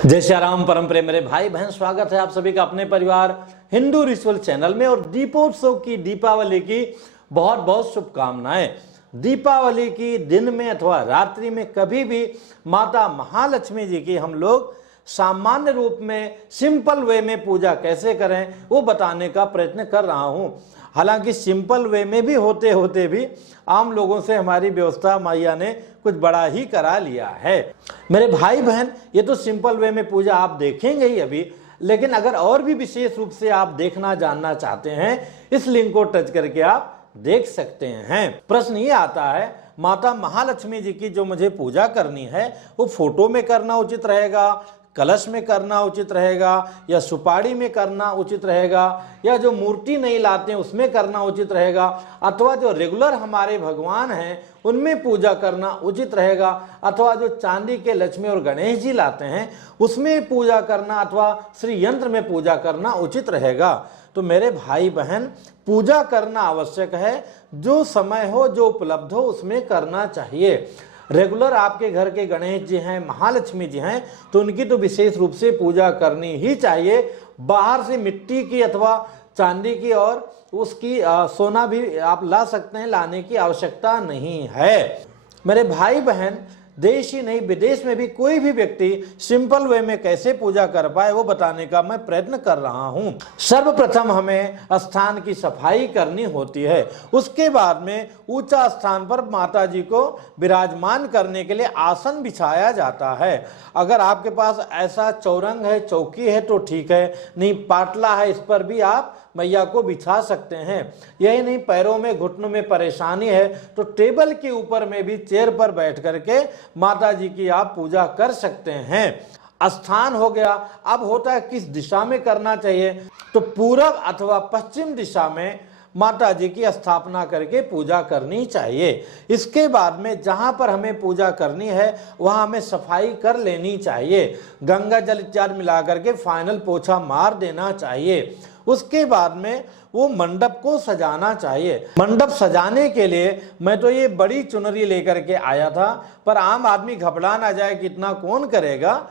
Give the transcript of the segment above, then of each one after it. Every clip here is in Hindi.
जय श्री राम। परम प्रेम मेरे भाई बहन, स्वागत है आप सभी का अपने परिवार हिंदू रिचुअल चैनल में। और दीपोत्सव की, दीपावली की बहुत बहुत शुभकामनाएं। दीपावली की दिन में अथवा रात्रि में कभी भी माता महालक्ष्मी जी की हम लोग सामान्य रूप में सिंपल वे में पूजा कैसे करें वो बताने का प्रयत्न कर रहा हूं। हालांकि सिंपल वे में भी होते होते भी आम लोगों से हमारी व्यवस्था मैया ने कुछ बड़ा ही करा लिया है। मेरे भाई बहन, ये तो सिंपल वे में पूजा आप देखेंगे ही अभी, लेकिन अगर और भी विशेष रूप से आप देखना जानना चाहते हैं, इस लिंक को टच करके आप देख सकते हैं। प्रश्न ये आता है, माता महालक्ष्मी जी की जो मुझे पूजा करनी है वो फोटो में करना उचित रहेगा, कलश में करना उचित रहेगा, या सुपारी में करना उचित रहेगा, या जो मूर्ति नहीं लाते हैं उसमें करना उचित रहेगा, अथवा जो रेगुलर हमारे भगवान हैं उनमें पूजा करना उचित रहेगा, अथवा जो चांदी के लक्ष्मी और गणेश जी लाते हैं उसमें पूजा करना, अथवा श्री यंत्र में पूजा करना उचित रहेगा। तो मेरे भाई बहन, पूजा करना आवश्यक है। जो समय हो, जो उपलब्ध हो उसमें करना चाहिए। रेगुलर आपके घर के गणेश जी हैं, महालक्ष्मी जी हैं, तो उनकी तो विशेष रूप से पूजा करनी ही चाहिए। बाहर से मिट्टी की अथवा चांदी की और उसकी सोना भी आप ला सकते हैं, लाने की आवश्यकता नहीं है। मेरे भाई बहन, देश ही नहीं विदेश में भी कोई भी व्यक्ति सिंपल वे में कैसे पूजा कर पाए वो बताने का मैं प्रयत्न कर रहा हूं। सर्वप्रथम हमें स्थान की सफाई करनी होती है। उसके बाद में ऊंचा स्थान पर माता जी को विराजमान करने के लिए आसन बिछाया जाता है। अगर आपके पास ऐसा चौरंग है, चौकी है तो ठीक है, नहीं पाटला है, इस पर भी आप मैया को बिछा सकते हैं। यही नहीं, पैरों में घुटनों में परेशानी है तो टेबल के ऊपर में भी चेयर पर बैठ करके माता जी की आप पूजा कर सकते हैं। स्थान हो गया। अब होता है किस दिशा में करना चाहिए, तो पूर्व अथवा पश्चिम दिशा में माता जी की स्थापना करके पूजा करनी चाहिए। इसके बाद में जहां पर हमें पूजा करनी है वहां हमें सफाई कर लेनी चाहिए। गंगा जल इत्यादि मिला करके फाइनल पोछा मार देना चाहिए। उसके बाद में वो मंडप को सजाना चाहिए। मंडप सजाने के लिए मैं तो ये बड़ी चुनरी लेकर के आया था, पर आम आदमी घबरा ना जाए कि इतना कौन करेगा,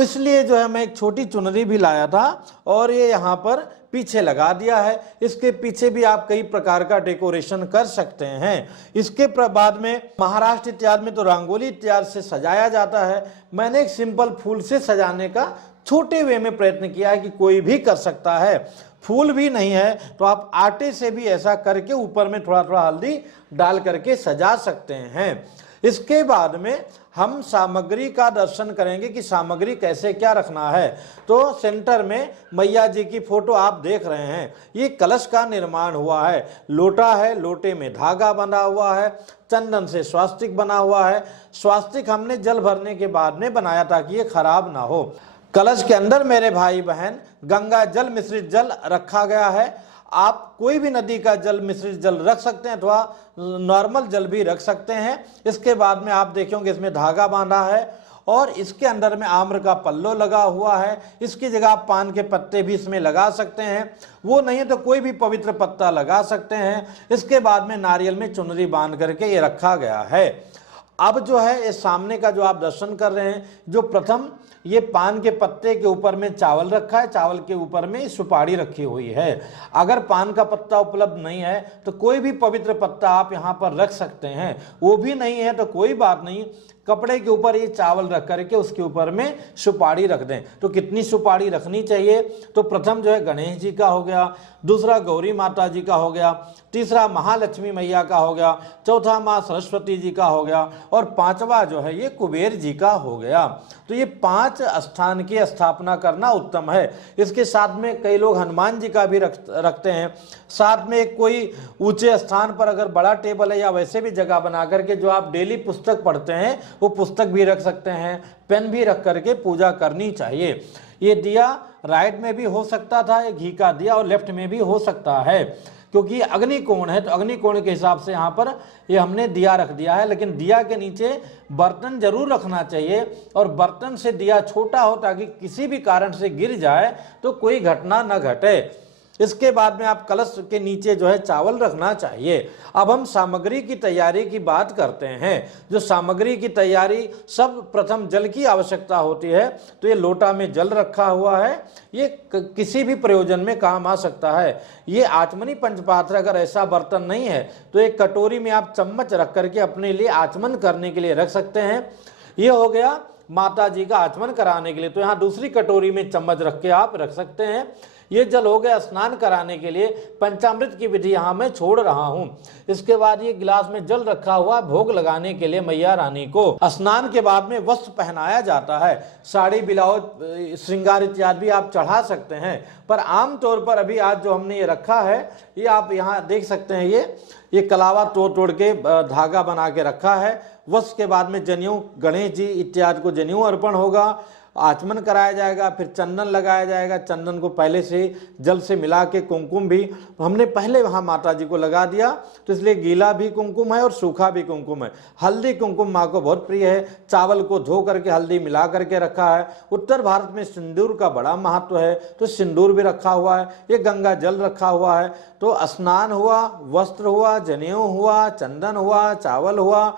इसलिए जो है मैं एक छोटी चुनरी भी लाया था और ये यहाँ पर पीछे लगा दिया है। इसके पीछे भी आप कई प्रकार का डेकोरेशन कर सकते हैं। इसके बाद में महाराष्ट्र इत्यादि में तो रंगोली इत्यादि से सजाया जाता है। मैंने एक सिंपल फूल से सजाने का छोटे वे में प्रयत्न किया है कि कोई भी कर सकता है। फूल भी नहीं है तो आप आटे से भी ऐसा करके ऊपर में थोड़ा थोड़ा हल्दी डाल करके सजा सकते हैं। इसके बाद में हम सामग्री का दर्शन करेंगे कि सामग्री कैसे क्या रखना है। तो सेंटर में मैया जी की फोटो आप देख रहे हैं। ये कलश का निर्माण हुआ है। लोटा है, लोटे में धागा बंधा हुआ है, चंदन से स्वास्तिक बना हुआ है। स्वास्तिक हमने जल भरने के बाद में बनाया ताकि ये खराब ना हो। कलश के अंदर मेरे भाई बहन गंगा जल मिश्रित जल रखा गया है। आप कोई भी नदी का जल मिश्रित जल रख सकते हैं अथवा नॉर्मल जल भी रख सकते हैं। इसके बाद में आप देखेंगे इसमें धागा बांधा है और इसके अंदर में आम्र का पल्लो लगा हुआ है। इसकी जगह आप पान के पत्ते भी इसमें लगा सकते हैं, वो नहीं है तो कोई भी पवित्र पत्ता लगा सकते हैं। इसके बाद में नारियल में चुनरी बांध करके ये रखा गया है। अब जो है इस सामने का जो आप दर्शन कर रहे हैं, जो प्रथम ये पान के पत्ते के ऊपर में चावल रखा है, चावल के ऊपर में सुपारी रखी हुई है। अगर पान का पत्ता उपलब्ध नहीं है तो कोई भी पवित्र पत्ता आप यहाँ पर रख सकते हैं। वो भी नहीं है तो कोई बात नहीं, कपड़े के ऊपर ये चावल रख करके उसके ऊपर में सुपारी रख दें। तो कितनी सुपारी रखनी चाहिए, तो प्रथम जो है गणेश जी का हो गया, दूसरा गौरी माता जी का हो गया, तीसरा महालक्ष्मी मैया का हो गया, चौथा माँ सरस्वती जी का हो गया और पांचवा जो है ये कुबेर जी का हो गया। तो ये 5 स्थान की स्थापना करना उत्तम है। इसके साथ में कई लोग हनुमान जी का भी रखते हैं। साथ में कोई ऊंचे स्थान पर अगर बड़ा टेबल है या वैसे भी जगह बना करके जो आप डेली पुस्तक पढ़ते हैं वो पुस्तक भी रख सकते हैं, पेन भी रख करके पूजा करनी चाहिए। ये दिया राइट में भी हो सकता था, ये घी का दिया, और लेफ्ट में भी हो सकता है, क्योंकि अग्नि कोण है तो अग्नि कोण के हिसाब से यहाँ पर ये हमने दिया रख दिया है। लेकिन दिया के नीचे बर्तन जरूर रखना चाहिए और बर्तन से दिया छोटा हो ताकि किसी भी कारण से गिर जाए तो कोई घटना न घटे। इसके बाद में आप कलश के नीचे जो है चावल रखना चाहिए। अब हम सामग्री की तैयारी की बात करते हैं। जो सामग्री की तैयारी, सब प्रथम जल की आवश्यकता होती है। तो ये लोटा में जल रखा हुआ है, ये किसी भी प्रयोजन में काम आ सकता है। ये आचमनी पंचपात्र अगर ऐसा बर्तन नहीं है तो एक कटोरी में आप चम्मच रख करके अपने लिए आचमन करने के लिए रख सकते हैं। ये हो गया माता जी का आचमन कराने के लिए, तो यहाँ दूसरी कटोरी में चम्मच रख के आप रख सकते हैं। ये जल हो गया स्नान कराने के लिए। पंचामृत की विधि यहाँ मैं छोड़ रहा हूँ। इसके बाद ये गिलास में जल रखा हुआ भोग लगाने के लिए मैया रानी को। स्नान के बाद में वस्त्र पहनाया जाता है, साड़ी ब्लाउज श्रृंगार इत्यादि भी आप चढ़ा सकते हैं। पर आमतौर पर अभी आज जो हमने ये रखा है, ये आप यहाँ देख सकते हैं, ये कलावा तोड़ के धागा बना के रखा है। वस्त्र के बाद में जनेऊ, गणेश जी इत्यादि को जनेऊ अर्पण होगा, आचमन कराया जाएगा, फिर चंदन लगाया जाएगा। चंदन को पहले से जल से मिला के कुमकुम भी हमने पहले वहाँ माता जी को लगा दिया, तो इसलिए गीला भी कुमकुम है और सूखा भी कुमकुम है। हल्दी कुमकुम माँ को बहुत प्रिय है। चावल को धो करके हल्दी मिला करके रखा है। उत्तर भारत में सिंदूर का बड़ा महत्व है, तो सिंदूर भी रखा हुआ है। ये गंगा जल रखा हुआ है। तो स्नान हुआ, वस्त्र हुआ, जनेऊ हुआ, चंदन हुआ, चावल हुआ,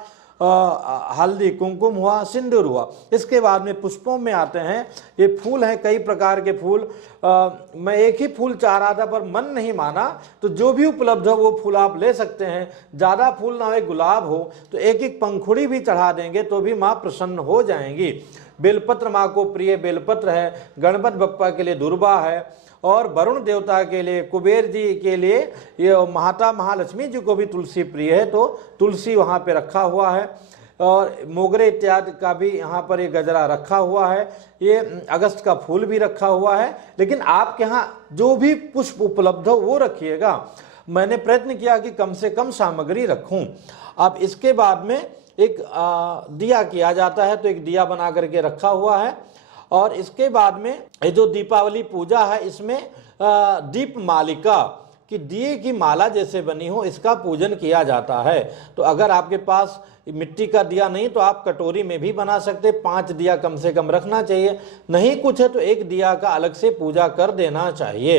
हल्दी कुमकुम हुआ, सिंदूर हुआ। इसके बाद में पुष्पों में आते हैं। ये फूल हैं, कई प्रकार के फूल। मैं एक ही फूल चाह रहा था पर मन नहीं माना, तो जो भी उपलब्ध हो वो फूल आप ले सकते हैं। ज़्यादा फूल ना हो, गुलाब हो तो एक एक पंखुड़ी भी चढ़ा देंगे तो भी माँ प्रसन्न हो जाएंगी। बेलपत्र माँ को प्रिय बेलपत्र है। गणपत बप्पा के लिए दुर्वा है, और वरुण देवता के लिए, कुबेर जी के लिए, ये माता महालक्ष्मी जी को भी तुलसी प्रिय है, तो तुलसी वहाँ पे रखा हुआ है। और मोगरे इत्यादि का भी यहाँ पर ये गजरा रखा हुआ है। ये अगस्त का फूल भी रखा हुआ है। लेकिन आपके यहाँ जो भी पुष्प उपलब्ध हो वो रखिएगा। मैंने प्रयत्न किया कि कम से कम सामग्री रखूँ। अब इसके बाद में एक दिया किया जाता है, तो एक दिया बना करके रखा हुआ है। और इसके बाद में ये जो दीपावली पूजा है, इसमें दीप मालिका कि दिए की माला जैसे बनी हो, इसका पूजन किया जाता है। तो अगर आपके पास मिट्टी का दिया नहीं तो आप कटोरी में भी बना सकते। 5 दिया कम से कम रखना चाहिए। नहीं कुछ है तो एक दिया का अलग से पूजा कर देना चाहिए।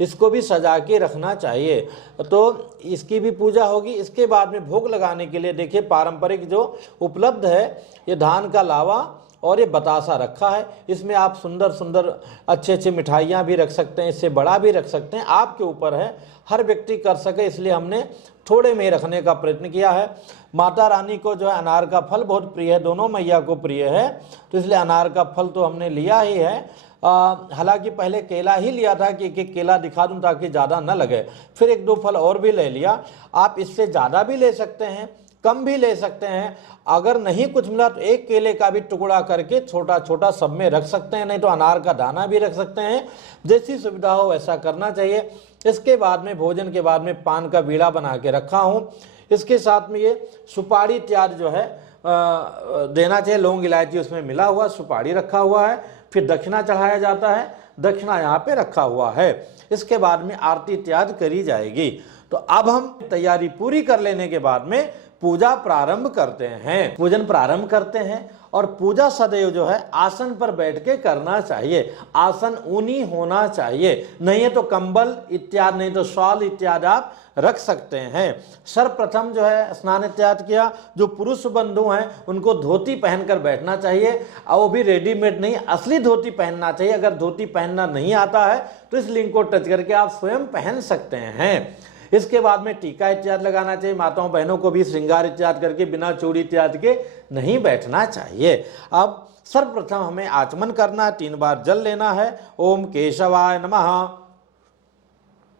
इसको भी सजा के रखना चाहिए, तो इसकी भी पूजा होगी। इसके बाद में भोग लगाने के लिए देखिए पारंपरिक जो उपलब्ध है, ये धान का लावा और ये बतासा रखा है। इसमें आप सुंदर सुंदर अच्छे अच्छे मिठाइयाँ भी रख सकते हैं, इससे बड़ा भी रख सकते हैं, आपके ऊपर है। हर व्यक्ति कर सके इसलिए हमने थोड़े में रखने का प्रयत्न किया है। माता रानी को जो है अनार का फल बहुत प्रिय है, दोनों मैया को प्रिय है, तो इसलिए अनार का फल तो हमने लिया ही है। हालांकि पहले केला ही लिया था कि एक केला दिखा दूं ताकि ज़्यादा न लगे, फिर 1-2 फल और भी ले लिया। आप इससे ज़्यादा भी ले सकते हैं, कम भी ले सकते हैं। अगर नहीं कुछ मिला तो एक केले का भी टुकड़ा करके छोटा छोटा सब में रख सकते हैं, नहीं तो अनार का दाना भी रख सकते हैं। जैसी सुविधा हो वैसा करना चाहिए। इसके बाद में भोजन के बाद में पान का बीड़ा बना के रखा हूँ। इसके साथ में ये सुपारी इत्यादि जो है देना चाहिए। लौंग इलायची उसमें मिला हुआ, सुपारी रखा हुआ है। फिर दक्षिणा चढ़ाया जाता है, दक्षिणा यहाँ पे रखा हुआ है। इसके बाद में आरती इत्यादि करी जाएगी। तो अब हम तैयारी पूरी कर लेने के बाद में पूजा प्रारंभ करते हैं। पूजन प्रारंभ करते हैं और पूजा सदैव जो है आसन पर बैठ के करना चाहिए। आसन ऊनी होना चाहिए, नहीं है तो कंबल इत्यादि, नहीं तो शॉल इत्यादि आप रख सकते हैं। सर्वप्रथम जो है स्नान इत्यादि किया, जो पुरुष बंधु हैं उनको धोती पहनकर बैठना चाहिए, और वो भी रेडीमेड नहीं, असली धोती पहनना चाहिए। अगर धोती पहनना नहीं आता है तो इस लिंक को टच करके आप स्वयं पहन सकते हैं। इसके बाद में टीका इत्यादि लगाना चाहिए। माताओं बहनों को भी श्रृंगार इत्यादि करके बिना चूड़ी इत्यादि के नहीं बैठना चाहिए। अब सर्वप्रथम हमें आचमन करना है, 3 बार जल लेना है। ओम केशवाय नमः,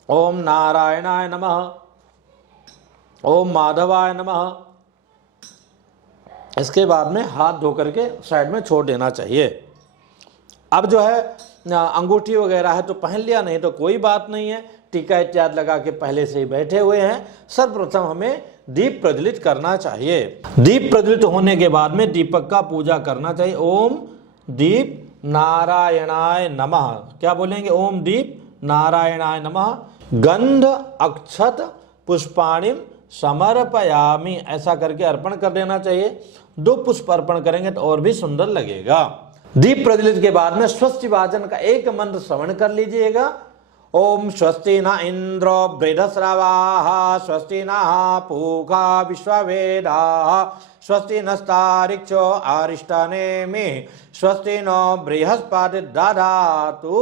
ओम नारायणाय नमः, ओम माधवाय नमः। इसके बाद में हाथ धो करके साइड में छोड़ देना चाहिए। अब जो है अंगूठी वगैरह है तो पहन लिया, नहीं तो कोई बात नहीं है। टीका इत्यादि लगा के पहले से ही बैठे हुए हैं। सर्वप्रथम हमें दीप प्रज्वलित करना चाहिए। दीप प्रज्वलित होने के बाद में दीपक का पूजा करना चाहिए। ओम दीप नारायणाय नमः। क्या बोलेंगे? ओम दीप नारायणाय नमः। गंध अक्षत पुष्पाणिम समर्पयामि, ऐसा करके अर्पण कर देना चाहिए। 2 पुष्प अर्पण करेंगे तो और भी सुंदर लगेगा। दीप प्रज्वलित के बाद में स्वस्ति वाचन का एक मंत्र श्रवण कर लीजिएगा ओम स्वस्ति न इंद्रो बृहस्रवाः स्वस्ति नः पूषा विश्ववेदाः स्वस्ति नस्तारिक्षो अरिष्टनेमि स्वस्ति नो बृहस्पति दधातु।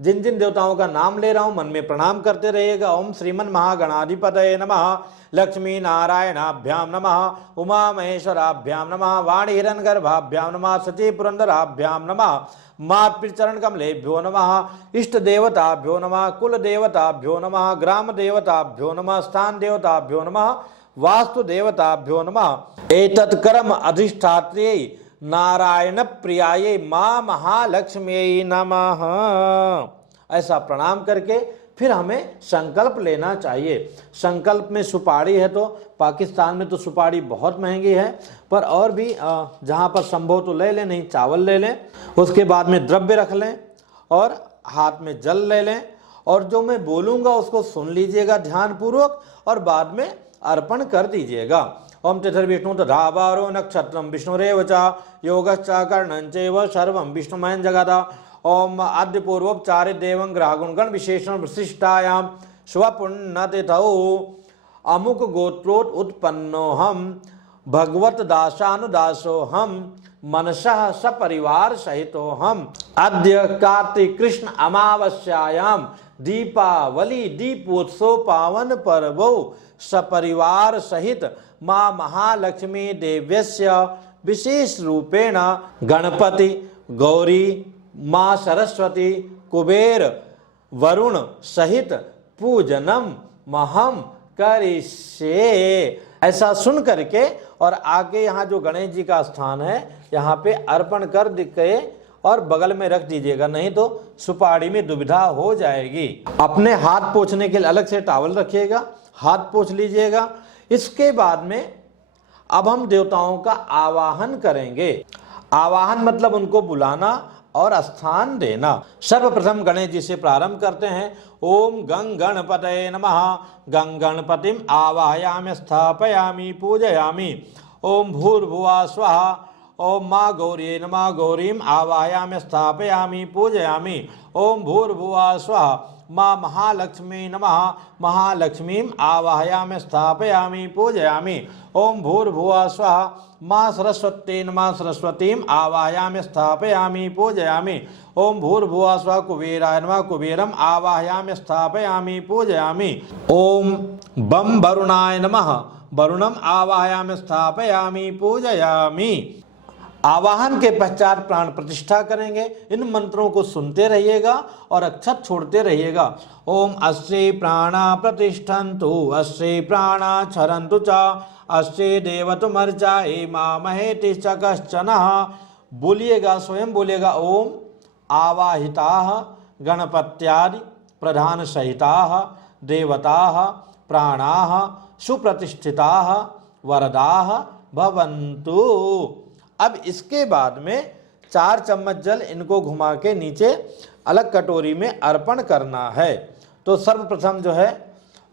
जिन जिन देवताओं का नाम ले रहा हूं मन में प्रणाम करते रहिएगा। ओम श्रीमन महागणाधिपतये नमः, लक्ष्मी नारायणाभ्याम नमः, उमा महेश्वराभ्याम नमः, वाणी हिरण्यगर्भाभ्याम नमः, सची पुरंदराभ्याम नमः, मातृचरण कमलेभ्यो नमः, इष्ट देवताभ्यो नमः, कुल देवताभ्यो नमः, ग्राम देवताभ्यो नमः, स्थान देवताभ्यो नमः, वास्तु देवताभ्यो नमः। एतत् कर्म अधिष्ठात्र्यै नारायण प्रियायै मां महालक्ष्म्यै नमः। ऐसा प्रणाम करके फिर हमें संकल्प लेना चाहिए। संकल्प में सुपारी है तो पाकिस्तान में तो सुपारी बहुत महंगी है, पर और भी जहाँ पर संभव तो ले लें, नहीं चावल ले लें। उसके बाद में द्रव्य रख लें और हाथ में जल ले लें और जो मैं बोलूँगा उसको सुन लीजिएगा ध्यानपूर्वक और बाद में अर्पण कर दीजिएगा। ओम तिथिर्विष्णु तथा वारो नक्षत्रम विष्णुरेव च योगश्च कर्णं चैव सर्वं विष्णुमयं जगत्। ओम आद्य पूर्वोपचारे देवं ग्रहगुणगण विशेषण विशिष्टायां स्वपुण्यतिथौ अमुक गोत्रोत उत्पन्नोहम भगवत दासानुदासोहम मनसः सपरिवार सहितोहम। अद्य कार्तिक कृष्ण अमावस्यायां दीपावली दीपोत्सव पावन पर्वो सपरिवार सहित मां महालक्ष्मी देव्यस्य विशेष रूपेण गणपति गौरी मां सरस्वती कुबेर वरुण सहित पूजनम महम करिष्ये। ऐसा सुन करके और आगे यहाँ जो गणेश जी का स्थान है यहाँ पे अर्पण कर के और बगल में रख दीजिएगा, नहीं तो सुपारी में दुविधा हो जाएगी। अपने हाथ पोंछने के लिए अलग से टॉवल रखिएगा, हाथ पोंछ लीजिएगा। इसके बाद में अब हम देवताओं का आवाहन करेंगे। आवाहन मतलब उनको बुलाना और स्थान देना। सर्वप्रथम गणेश जी से प्रारंभ करते हैं। ओम गंग गणपतये नमः, गंग गणपतिम आवाहयामि स्थापयामि पूजयामि। ओम भूर्भुवः स्वः। ओम मां गौरी नमः, गौरीम आवाहयामि स्थापयामि पूजयामि। ओम भूर्भुवः स्वः। मां महालक्ष्मी नमः, महालक्ष्मीम आवाहयामि स्थापयामि पूजयामि। ओम भूर्भुवः स्वः। मां सरस्वती नमः, सरस्वतीम आवाहयामि स्थापयामि पूजयामि। ओम भूर्भुवः स्वः। कुबेराय नमः, कुबेरम आवाहयामि स्थापयामि पूजयामि। ओम बम वरुणाय नमः, वरुणम आवाहयामि स्थापयामि पूजयामि। आवाहन के पश्चात प्राण प्रतिष्ठा करेंगे। इन मंत्रों को सुनते रहिएगा और अक्षत छोड़ते रहिएगा। ओम अस्ये प्राणा प्रतिष्ठन्तु, अस्ये प्राणा क्षरन्तु च, अस्ये देवतुमर्चाये मामहेति च कश्चनः। बोलिएगा, स्वयं बोलिएगा। ओम आवाहिताः गणपत्यादि प्रधान सहिताः देवताः प्राणाः सुप्रतिष्ठिताः वरदाः भवन्तु। अब इसके बाद में 4 चम्मच जल इनको घुमा के नीचे अलग कटोरी में अर्पण करना है। तो सर्वप्रथम जो है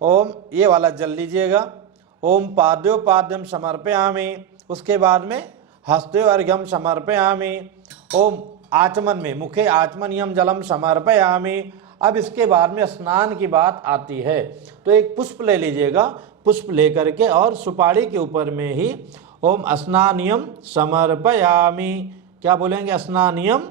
ओम ये वाला जल लीजिएगा। ओम पाद्योपाद्यम समर्पयामि। उसके बाद में हस्ते अर्घ्यम समर्पयामि। ओम आचमन में मुखे आचमनियम जलम समर्पयामि। अब इसके बाद में स्नान की बात आती है, तो एक पुष्प ले लीजिएगा। पुष्प लेकर के और सुपारी के ऊपर में ही ओम स्नानियम समर्पयामि। क्या बोलेंगे? स्नानियम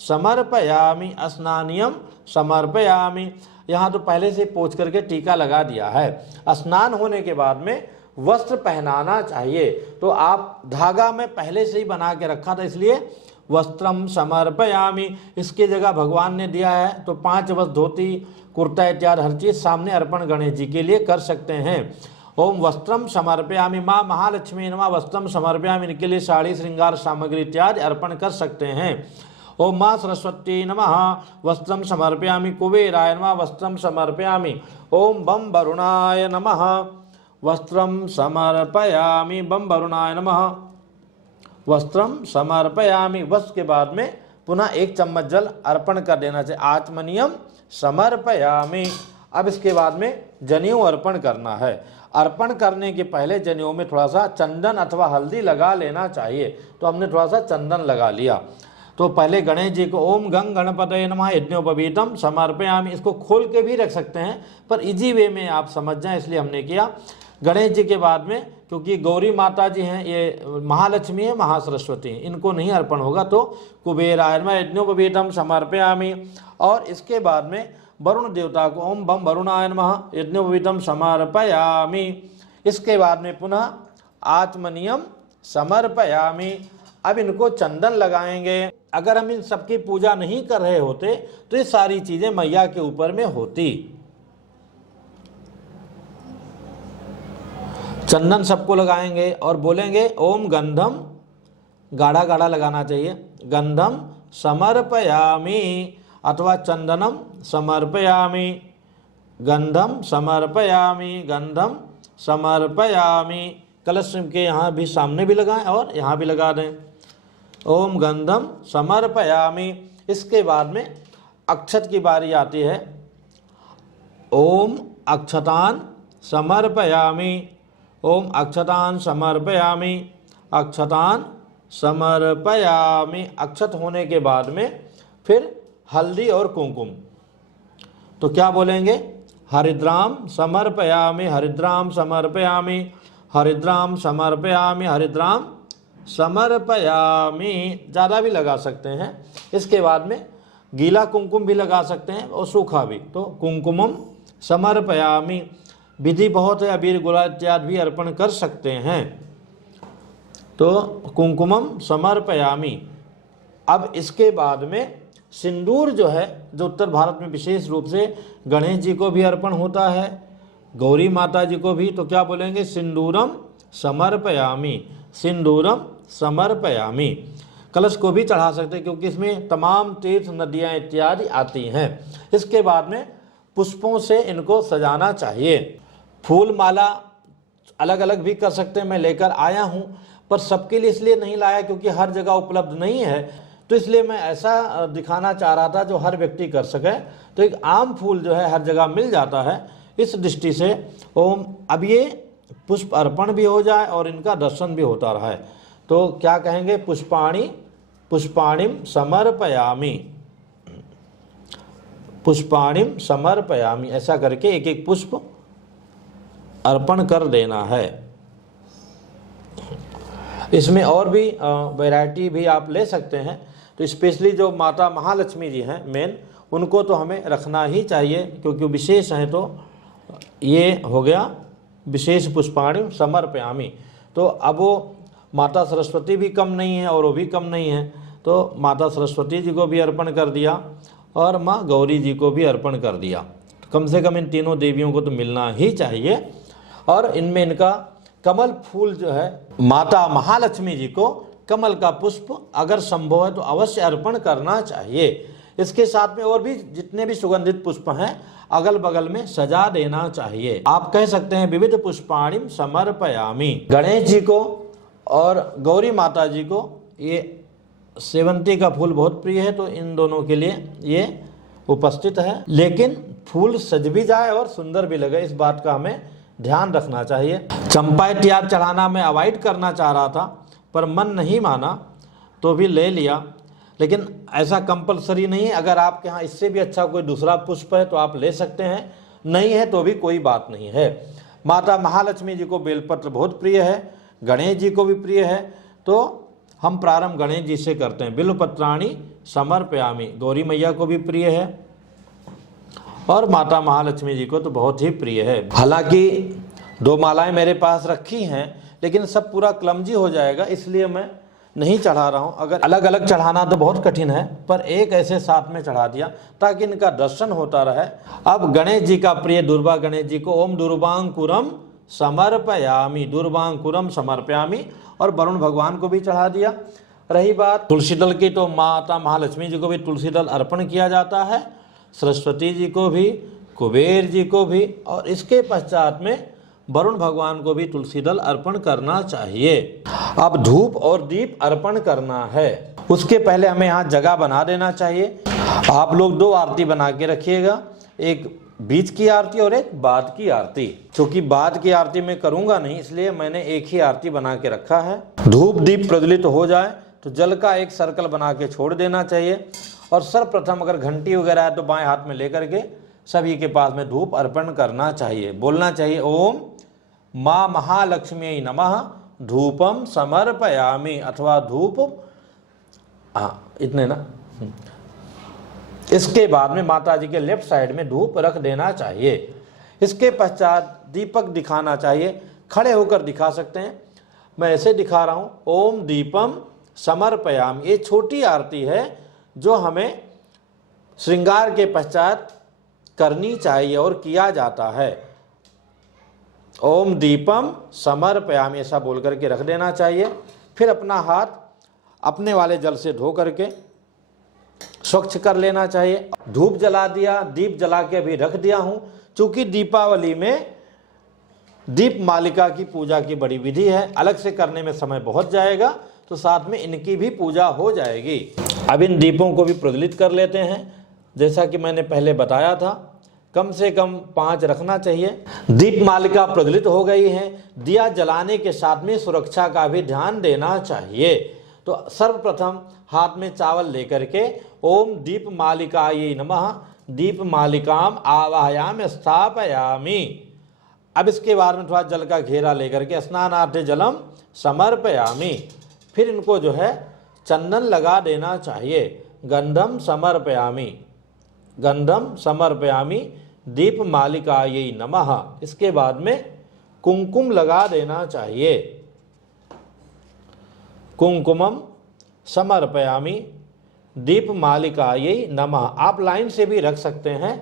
समर्पयामि, स्नानियम समर्पयामि। यहाँ तो पहले से पोंछ करके टीका लगा दिया है। स्नान होने के बाद में वस्त्र पहनाना चाहिए, तो आप धागा में पहले से ही बना के रखा था, इसलिए वस्त्रम समर्पयामि। इसकी जगह भगवान ने दिया है तो 5 वस्त्र, धोती, कुर्ता इत्यादि हर चीज़ सामने अर्पण गणेश जी के लिए कर सकते हैं। ओम वस्त्रम समर्पयामि। माँ महालक्ष्मी नमः वस्त्रम समर्पयामि। इनके लिए साड़ी श्रृंगार सामग्री इत्यादि अर्पण कर सकते हैं। ओम माँ सरस्वती नमः वस्त्रम समर्पयामि। कुबेराय नमः वस्त्रम समर्पयामि। ओम बम वरुणाय नमः वस्त्रम समर्पयामि। बम वरुणाय नमः वस्त्रम समर्पयामि। वस्त्र के बाद में पुनः 1 चम्मच जल अर्पण कर देना चाहिए। आचमनियम समर्पयामि। अब इसके बाद में जनेऊ अर्पण करना है। अर्पण करने के पहले जनेऊ में थोड़ा सा चंदन अथवा हल्दी लगा लेना चाहिए, तो हमने थोड़ा सा चंदन लगा लिया। तो पहले गणेश जी को ओम गंग गणपतये नमः यज्ञोपवीतम समर्पयामि, इसको खोल के भी रख सकते हैं, पर इजी वे में आप समझ जाएं इसलिए हमने किया। गणेश जी के बाद में, क्योंकि गौरी माता जी हैं, ये महालक्ष्मी है, महासरस्वती हैं, इनको नहीं अर्पण होगा, तो कुबेराय नमः यज्ञोपवीतम समर्पयामि। और इसके बाद में वरुण देवता को ओम बम वरुणाय नमः यज्ञोपवीतम समर्पयामि। इसके बाद में पुनः आत्मनियम समर्पयामि। अब इनको चंदन लगाएंगे। अगर हम इन सबकी पूजा नहीं कर रहे होते तो ये सारी चीजें मैया के ऊपर में होती। चंदन सबको लगाएंगे और बोलेंगे ओम गंधम, गाढ़ा गाढ़ा लगाना चाहिए, गंधम समर्पयामि अथवा चंदनम समर्पयामि, गंधम समर्पयामि, गंधम समर्पयामि। कलश के यहाँ भी सामने भी लगाएं और यहाँ भी लगा दें, ओम गंधम समर्पयामि। इसके बाद में अक्षत की बारी आती है, ओम अक्षतान समर्पयामि, ओम अक्षतान समर्पयामि, अक्षतान समर्पयामि। अक्षत होने के बाद में फिर हल्दी और कुमकुम, तो क्या बोलेंगे, हरिद्राम समर्पयामि, हरिद्राम समर्पयामि, हरिद्राम समर्पयामि, हरिद्राम समर्पयामि। ज़्यादा भी लगा सकते हैं। इसके बाद में गीला कुमकुम भी लगा सकते हैं और सूखा भी, तो कुमकुमम समर्पयामि। विधि बहुत है, अबीर गुलाल इत्यादि भी अर्पण कर सकते हैं, तो कुमकुमम समर्पयामि। अब इसके बाद में सिंदूर जो है, जो उत्तर भारत में विशेष रूप से गणेश जी को भी अर्पण होता है, गौरी माता जी को भी, तो क्या बोलेंगे, सिंदूरम समर्पयामि, सिंदूरम समर्पयामि। कलश को भी चढ़ा सकते हैं क्योंकि इसमें तमाम तीर्थ नदियाँ इत्यादि आती हैं। इसके बाद में पुष्पों से इनको सजाना चाहिए। फूल माला अलग अलग भी कर सकते हैं, मैं लेकर आया हूँ, पर सबके लिए इसलिए नहीं लाया क्योंकि हर जगह उपलब्ध नहीं है, तो इसलिए मैं ऐसा दिखाना चाह रहा था जो हर व्यक्ति कर सके। तो एक आम फूल जो है हर जगह मिल जाता है, इस दृष्टि से ओम, अब ये पुष्प अर्पण भी हो जाए और इनका दर्शन भी होता रहा है, तो क्या कहेंगे, पुष्पाणि पुष्पाणिम समर्पयामि, पुष्पाणिम समर्पयामि। ऐसा करके एक एक पुष्प अर्पण कर देना है। इसमें और भी वैरायटी भी आप ले सकते हैं, तो स्पेशली जो माता महालक्ष्मी जी हैं मेन, उनको तो हमें रखना ही चाहिए क्योंकि विशेष हैं। तो ये हो गया विशेष पुष्पाणि समर्पयामि। तो अब वो माता सरस्वती भी कम नहीं है और वो भी कम नहीं है, तो माता सरस्वती जी को भी अर्पण कर दिया और माँ गौरी जी को भी अर्पण कर दिया। तो कम से कम इन तीनों देवियों को तो मिलना ही चाहिए। और इनमें इनका कमल फूल जो है, माता महालक्ष्मी जी को कमल का पुष्प अगर संभव है तो अवश्य अर्पण करना चाहिए। इसके साथ में और भी जितने भी सुगंधित पुष्प हैं अगल बगल में सजा देना चाहिए। आप कह सकते हैं विविध पुष्पाणिम समर्पयामि। गणेश जी को और गौरी माता जी को ये सेवंती का फूल बहुत प्रिय है, तो इन दोनों के लिए ये उपस्थित है। लेकिन फूल सज भी जाए और सुंदर भी लगे, इस बात का हमें ध्यान रखना चाहिए। चंपा इत्यादि चढ़ाना मैं अवॉइड करना चाह रहा था, पर मन नहीं माना तो भी ले लिया। लेकिन ऐसा कंपलसरी नहीं है, अगर आपके यहाँ इससे भी अच्छा कोई दूसरा पुष्प है तो आप ले सकते हैं, नहीं है तो भी कोई बात नहीं है। माता महालक्ष्मी जी को बेलपत्र बहुत प्रिय है, गणेश जी को भी प्रिय है, तो हम प्रारंभ गणेश जी से करते हैं। बिल्वपत्राणि समर्पयामि, गौरी मैया को भी प्रिय है और माता महालक्ष्मी जी को तो बहुत ही प्रिय है। हालांकि 2 मालाएं मेरे पास रखी हैं, लेकिन सब पूरा क्लमजी हो जाएगा, इसलिए मैं नहीं चढ़ा रहा हूं। अगर अलग अलग चढ़ाना तो बहुत कठिन है, पर एक ऐसे साथ में चढ़ा दिया ताकि इनका दर्शन होता रहे। अब गणेश जी का प्रिय दुर्वा गणेश जी को ओम दुर्वांकुरम समर्पयामि, दुर्वांकुरम समर्पयामि, और वरुण भगवान को भी चढ़ा दिया। रही बात तुलसी दल की, तो माता महालक्ष्मी जी को भी तुलसी दल अर्पण किया जाता है, सरस्वती जी को भी, कुबेर जी को भी, और इसके पश्चात में वरुण भगवान को भी तुलसी दल अर्पण करना चाहिए। अब धूप और दीप अर्पण करना है, उसके पहले हमें यहाँ जगह बना देना चाहिए। आप लोग 2 आरती बना के रखिएगा, एक बीच की आरती और एक बाद की आरती। क्योंकि बाद की आरती मैं करूंगा नहीं, इसलिए मैंने एक ही आरती बना के रखा है। धूप दीप प्रज्वलित हो जाए तो जल का एक सर्कल बना के छोड़ देना चाहिए। और सर्वप्रथम अगर घंटी वगैरह है तो बाएं हाथ में लेकर के सभी के पास में धूप अर्पण करना चाहिए। बोलना चाहिए ओम माँ महालक्ष्मी नमः धूपम समर्पयामि, अथवा धूप, इतने ना। इसके बाद में माता जी के लेफ्ट साइड में धूप रख देना चाहिए। इसके पश्चात दीपक दिखाना चाहिए। खड़े होकर दिखा सकते हैं, मैं ऐसे दिखा रहा हूँ। ओम दीपम समर्पयामि, ये छोटी आरती है जो हमें श्रृंगार के पश्चात करनी चाहिए और किया जाता है। ओम दीपम समर्पयामि ऐसा बोल करके रख देना चाहिए। फिर अपना हाथ अपने वाले जल से धो करके स्वच्छ कर लेना चाहिए। धूप जला दिया, दीप जला के अभी रख दिया हूँ। चूंकि दीपावली में दीप मालिका की पूजा की बड़ी विधि है, अलग से करने में समय बहुत जाएगा, तो साथ में इनकी भी पूजा हो जाएगी। अब इन दीपों को भी प्रज्वलित कर लेते हैं। जैसा कि मैंने पहले बताया था, कम से कम 5 रखना चाहिए। दीप मालिका प्रज्वलित हो गई है। दिया जलाने के साथ में सुरक्षा का भी ध्यान देना चाहिए। तो सर्वप्रथम हाथ में चावल लेकर के ओम दीप मालिकायै नमः दीप मालिकाम आवाहयामि स्थापयामि। अब इसके बाद में थोड़ा जल का घेरा लेकर के स्नानार्थे जलम समर्पयामि। फिर इनको जो है चंदन लगा देना चाहिए। गंधम समर्पयामि, गंधम समर्पयामि दीप मालिकायै नमः। इसके बाद में कुमकुम लगा देना चाहिए। कुमकुमम समर्पयामि दीप मालिकायै नमः। आप लाइन से भी रख सकते हैं।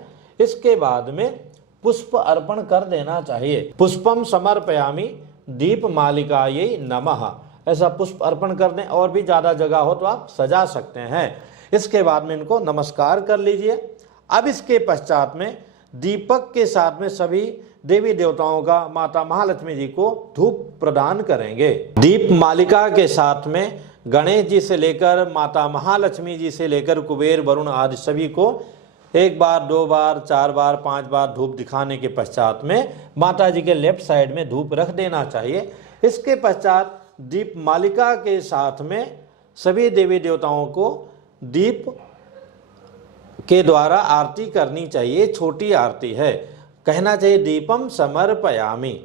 इसके बाद में पुष्प अर्पण कर देना चाहिए। पुष्पम समर्पयामि दीप मालिकायै नमः, ऐसा पुष्प अर्पण कर दें। और भी ज़्यादा जगह हो तो आप सजा सकते हैं। इसके बाद में इनको नमस्कार कर लीजिए। अब इसके पश्चात में दीपक के साथ में सभी देवी देवताओं का माता महालक्ष्मी जी को धूप प्रदान करेंगे। दीप मालिका के साथ में गणेश जी से लेकर माता महालक्ष्मी जी से लेकर कुबेर वरुण आदि सभी को 1 बार 2 बार 4 बार 5 बार धूप दिखाने के पश्चात में माता जी के लेफ्ट साइड में धूप रख देना चाहिए। इसके पश्चात दीप मालिका के साथ में सभी देवी देवताओं को दीप के द्वारा आरती करनी चाहिए। छोटी आरती है, कहना चाहिए दीपम समर्पयामि।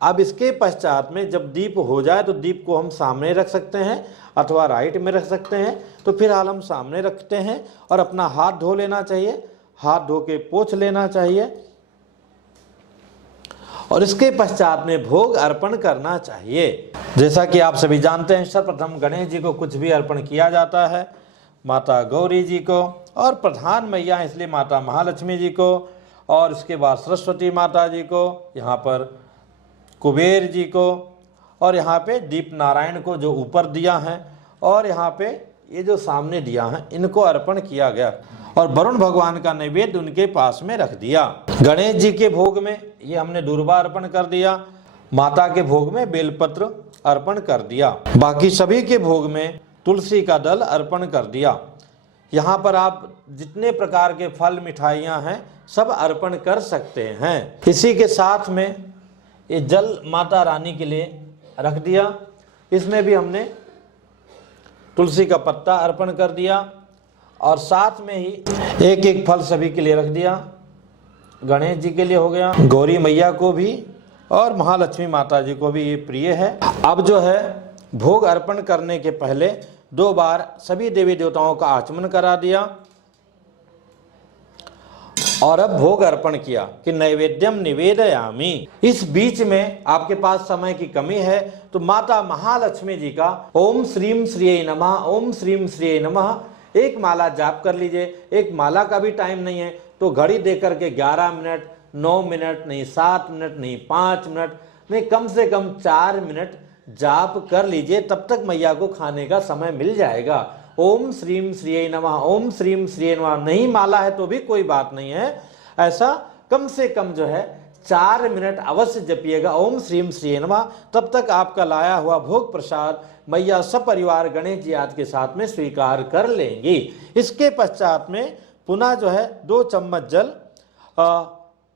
अब इसके पश्चात में जब दीप हो जाए तो दीप को हम सामने रख सकते हैं अथवा राइट में रख सकते हैं। तो फिलहाल हम सामने रखते हैं और अपना हाथ धो लेना चाहिए। हाथ धो के पोंछ लेना चाहिए और इसके पश्चात में भोग अर्पण करना चाहिए। जैसा कि आप सभी जानते हैं, सर्वप्रथम गणेश जी को कुछ भी अर्पण किया जाता है, माता गौरी जी को, और प्रधान मैया इसलिए माता महालक्ष्मी जी को, और इसके बाद सरस्वती माता जी को, यहाँ पर कुबेर जी को, और यहाँ पे दीप नारायण को जो ऊपर दिया है, और यहाँ पे ये जो सामने दिया है इनको अर्पण किया गया। और वरुण भगवान का नैवेद्य उनके पास में रख दिया। गणेश जी के भोग में ये हमने दूर्वा अर्पण कर दिया। माता के भोग में बेलपत्र अर्पण कर दिया। बाकी सभी के भोग में तुलसी का दल अर्पण कर दिया। यहाँ पर आप जितने प्रकार के फल मिठाइयाँ हैं सब अर्पण कर सकते हैं। इसी के साथ में ये जल माता रानी के लिए रख दिया। इसमें भी हमने तुलसी का पत्ता अर्पण कर दिया और साथ में ही एक एक फल सभी के लिए रख दिया। गणेश जी के लिए हो गया, गौरी मैया को भी और महालक्ष्मी माता जी को भी ये प्रिय है। अब जो है भोग अर्पण करने के पहले 2 बार सभी देवी देवताओं का आचमन करा दिया और अब भोग अर्पण किया कि नैवेद्यम निवेदयामि। इस बीच में आपके पास समय की कमी है तो माता महालक्ष्मी जी का ओम श्रीम श्रीये नमः, ओम श्रीम श्रीये नमः एक माला जाप कर लीजिए। एक माला का भी टाइम नहीं है तो घड़ी देख करके 11 मिनट, 9 मिनट नहीं, 7 मिनट नहीं, 5 मिनट नहीं, कम से कम 4 मिनट जाप कर लीजिए। तब तक मैया को खाने का समय मिल जाएगा। ओम श्रीम श्रीये नमः, ओम श्रीम श्रीये नमः नहीं माला है तो भी कोई बात नहीं है। ऐसा कम से कम जो है 4 मिनट अवश्य जपिएगा ओम श्रीम श्रीये नमः। तब तक आपका लाया हुआ भोग प्रसाद मैया सपरिवार गणेश जी आदि के साथ में स्वीकार कर लेंगी। इसके पश्चात में पुनः जो है 2 चम्मच जल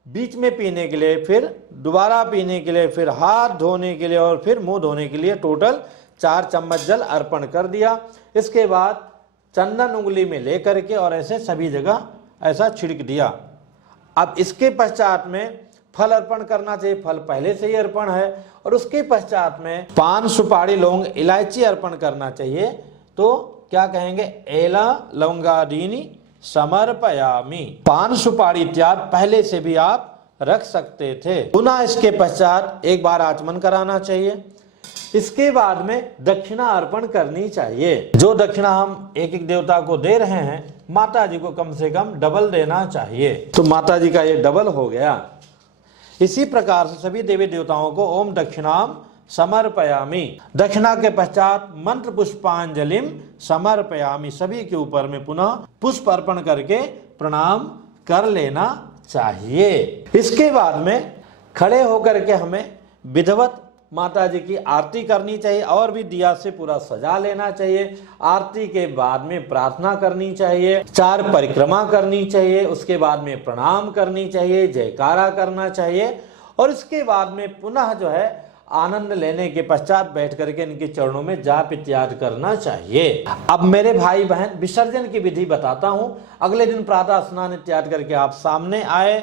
बीच में पीने के लिए, फिर दोबारा पीने के लिए, फिर हाथ धोने के लिए और फिर मुंह धोने के लिए टोटल 4 चम्मच जल अर्पण कर दिया। इसके बाद चंदन उंगली में लेकर के और ऐसे सभी जगह ऐसा छिड़क दिया। अब इसके पश्चात में फल अर्पण करना चाहिए, फल पहले से ही अर्पण है। और उसके पश्चात में पान, सुपारी, लौंग, इलायची अर्पण करना चाहिए। तो क्या कहेंगे, एला लौंगादीनी समर्पयामि। पान, सुपारी इत्यादि पहले से भी आप रख सकते थे। पुनः इसके पश्चात एक बार आचमन कराना चाहिए। इसके बाद में दक्षिणा अर्पण करनी चाहिए। जो दक्षिणा हम एक एक देवता को दे रहे हैं, माता जी को कम से कम डबल देना चाहिए। तो माता जी का ये डबल हो गया। इसी प्रकार से सभी देवी देवताओं को ओम दक्षिणाम समर्पयामि। दक्षिणा के पश्चात मंत्र पुष्पांजलिम समर्पयामि। सभी के ऊपर में पुनः पुष्प अर्पण करके प्रणाम कर लेना चाहिए। इसके बाद में खड़े होकर के हमें विधिवत माता जी की आरती करनी चाहिए और भी दिया से पूरा सजा लेना चाहिए। आरती के बाद में प्रार्थना करनी चाहिए, 4 परिक्रमा करनी चाहिए, उसके बाद में प्रणाम करनी चाहिए, जयकारा करना चाहिए और इसके बाद में पुनः जो है आनंद लेने के पश्चात बैठ करके इनके चरणों में जाप इत्यादि करना चाहिए। अब मेरे भाई बहन विसर्जन की विधि बताता हूँ। अगले दिन प्रातः स्नान इत्यादि करके आप सामने आए,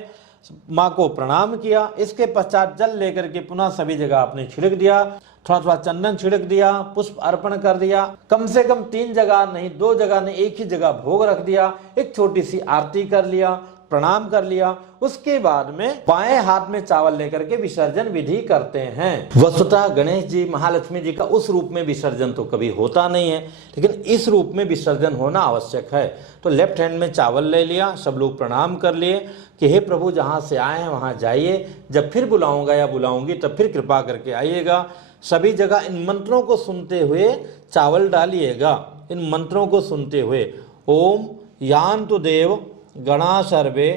माँ को प्रणाम किया। इसके पश्चात जल लेकर के पुनः सभी जगह आपने छिड़क दिया, थोड़ा थोड़ा चंदन छिड़क दिया, पुष्प अर्पण कर दिया। कम से कम 3 जगह नहीं, 2 जगह नहीं, एक ही जगह भोग रख दिया। एक छोटी सी आरती कर लिया, प्रणाम कर लिया। उसके बाद में बाएं हाथ में चावल लेकर के विसर्जन विधि करते हैं। वस्तुतः गणेश जी, महालक्ष्मी जी का उस रूप में विसर्जन तो कभी होता नहीं है, लेकिन इस रूप में विसर्जन होना आवश्यक है। तो लेफ्ट हैंड में चावल ले लिया, सब लोग प्रणाम कर लिए कि हे प्रभु जहाँ से आए हैं वहाँ जाइए, जब फिर बुलाऊंगा या बुलाऊंगी तब फिर कृपा करके आइएगा। सभी जगह इन मंत्रों को सुनते हुए चावल डालिएगा। इन मंत्रों को सुनते हुए ओम यान्तु देव गणा सर्वे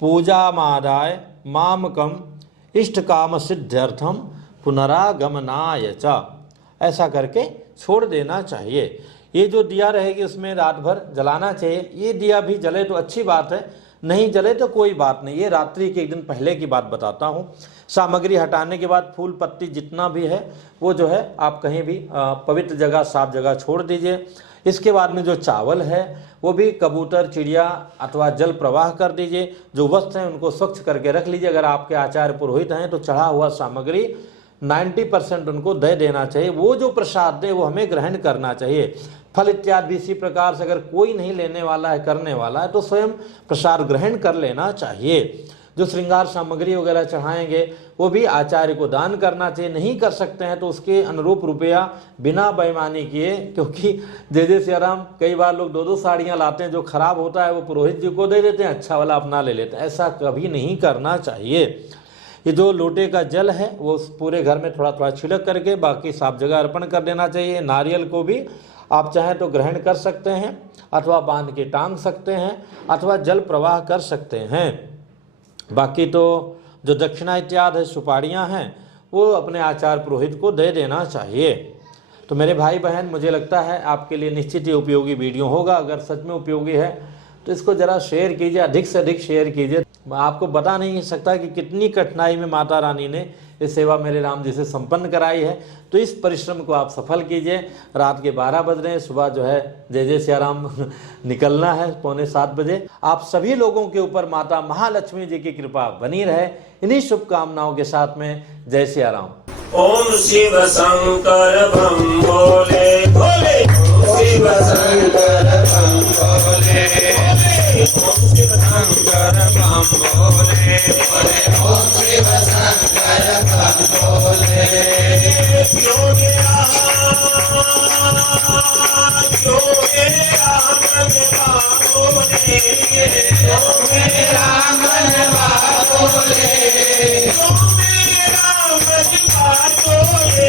पूजामादाय मामकम इष्ट काम सिद्ध्यर्थम पुनरागमनाय च, ऐसा करके छोड़ देना चाहिए। ये जो दिया रहेगी उसमें रात भर जलाना चाहिए। ये दिया भी जले तो अच्छी बात है, नहीं जले तो कोई बात नहीं। ये रात्रि के एक दिन पहले की बात बताता हूँ। सामग्री हटाने के बाद फूल पत्ती जितना भी है वो जो है आप कहीं भी पवित्र जगह, साफ जगह छोड़ दीजिए। इसके बाद में जो चावल है वो भी कबूतर, चिड़िया अथवा जल प्रवाह कर दीजिए। जो वस्त्र हैं उनको स्वच्छ करके रख लीजिए। अगर आपके आचार्य पुरोहित हैं तो चढ़ा हुआ सामग्री 90% उनको दे देना चाहिए। वो जो प्रसाद दे वो हमें ग्रहण करना चाहिए। फल इत्यादि भी इसी प्रकार से, अगर कोई नहीं लेने वाला है, करने वाला है, तो स्वयं प्रसाद ग्रहण कर लेना चाहिए। जो श्रृंगार सामग्री वगैरह चढ़ाएंगे वो भी आचार्य को दान करना चाहिए। नहीं कर सकते हैं तो उसके अनुरूप रुपया बिना बेईमानी किए, क्योंकि जय सिया राम कई बार लोग 2-2 साड़ियाँ लाते हैं, जो खराब होता है वो पुरोहित जी को दे देते हैं, अच्छा वाला अपना ले लेते हैं। ऐसा कभी नहीं करना चाहिए। ये जो लोटे का जल है वो पूरे घर में थोड़ा थोड़ा छिड़क करके बाकी साफ जगह अर्पण कर देना चाहिए। नारियल को भी आप चाहें तो ग्रहण कर सकते हैं, अथवा बांध के टांग सकते हैं, अथवा जल प्रवाह कर सकते हैं। बाकी तो जो दक्षिणा इत्यादि है, सुपारियाँ हैं, वो अपने आचार्य पुरोहित को दे देना चाहिए। तो मेरे भाई बहन, मुझे लगता है आपके लिए निश्चित ही उपयोगी वीडियो होगा। अगर सच में उपयोगी है तो इसको ज़रा शेयर कीजिए, अधिक से अधिक शेयर कीजिए। आपको बता नहीं सकता कि कितनी कठिनाई में माता रानी ने ये सेवा मेरे राम जी से संपन्न कराई है। तो इस परिश्रम को आप सफल कीजिए। रात के 12 बज रहे हैं, सुबह जो है जय सिया राम निकलना है 6:45 बजे। आप सभी लोगों के ऊपर माता महालक्ष्मी जी की कृपा बनी रहे। इन्हीं शुभकामनाओं के साथ में जय सिया राम। ओम शिव शंकर भम भोले भोले, शिव शंकर भम भोले, ओम शिव शंकर भम भोले भोले, ओम शिव शंकर भम भोले। योगे राम बोले,